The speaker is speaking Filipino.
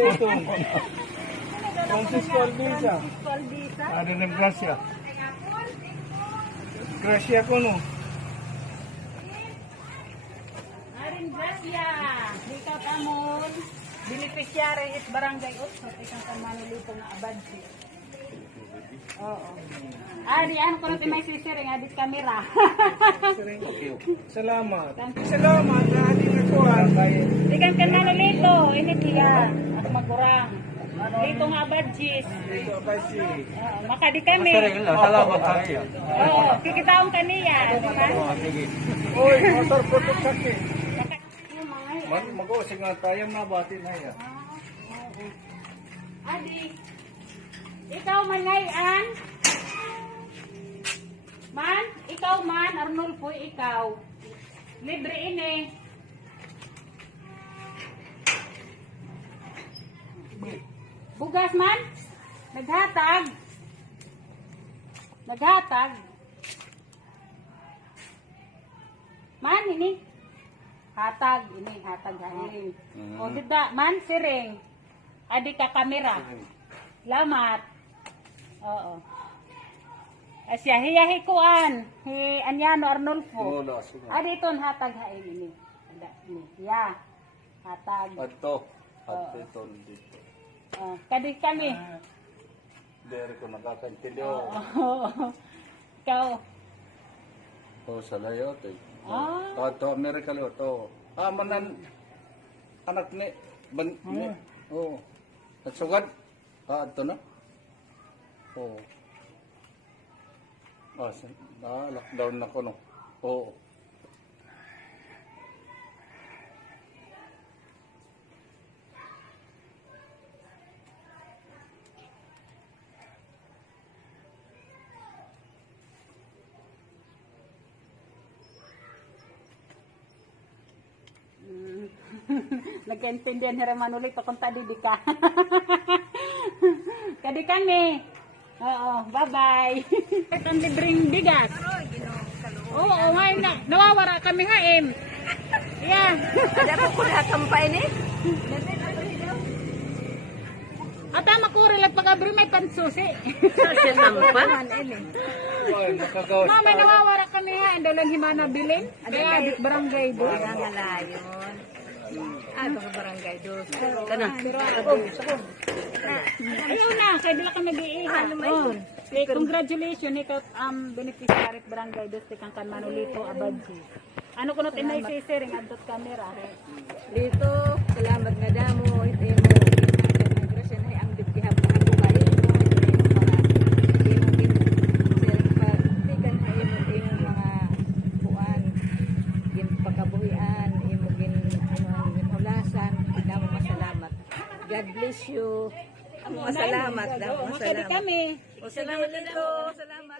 ito. Francisco Albiza. Ada ng Gracia. Gracia ko no. Arin Gracia. Dito tamon. Beneficiary is Barangay Otso. Ikang Manolito na abadsi. Oo. Di ano ko natin may sisiring. Adit kamera. Salamat. Salamat. Ating nakuha. Ikang Manolito. Ini tiya. At magurang. Dito nga abadsis. Dito abadsi. Makadi kami. Salamat kami. Oo. Kikitaon kaniya. Uy, motor putok sakit. Mag-uusig nga tayo mabati na yan. Adi, ikaw man ngayon? Man, ikaw man, Arnulfo, ikaw. Libre ini. Bugas man? Naghatag? Naghatag? Man, ini? Hatag, ini, hatag hain. O, dida, man, siring. Adi ka kamera. Lamat. Oo. Asya, hiyahi kuan. Hi, Anyano Arnulfo. Adi ito, hatag hain ini. Ada, ini. Ya. Hatag. Ato. Ato ito dito. Kadi kami. Dere ko nakakaintindihan. Ikaw. Oh, sa layo ito. Ah. Ito, Amerika liyo ito. Manan, anak ni, ni. Oo. At sugad. Ito na. Oo. Lockdown na ko, no? Oo. Nagkaintindihan ni Manulit kung tadi di ka. Kadi kami. Oo, bye-bye. Ang libreng bigas. Oo, ngayon na. Nawawara kami haim. Yan. Ada pa ko na kampay ni? Ata makuri lang pag-abri may pansusi. Social nampan. Mama, nawawara kami ha. Ang dalang himana bilin. Kaya abit barangay do. Kaya nga layon. Ito ka barangay do. Kana. Ayaw na. Kaya dila kami giihan. Congratulations. Ikaw beneficiary barangay do. Kang kan Manolito Abadji. Ano ko natin na isisiring adot kamera. Dito, salamat nga damo. Ito yung grasya na ang bibihap na ang buhay mo. Ito yung mga pagtikan na yung mga buwan. Yung pagkabuhian, yung ulasan. Damo masalamat. God bless you. Masalamat. Damo Masalamat masalamat. kami. Salamat dito. Salamat.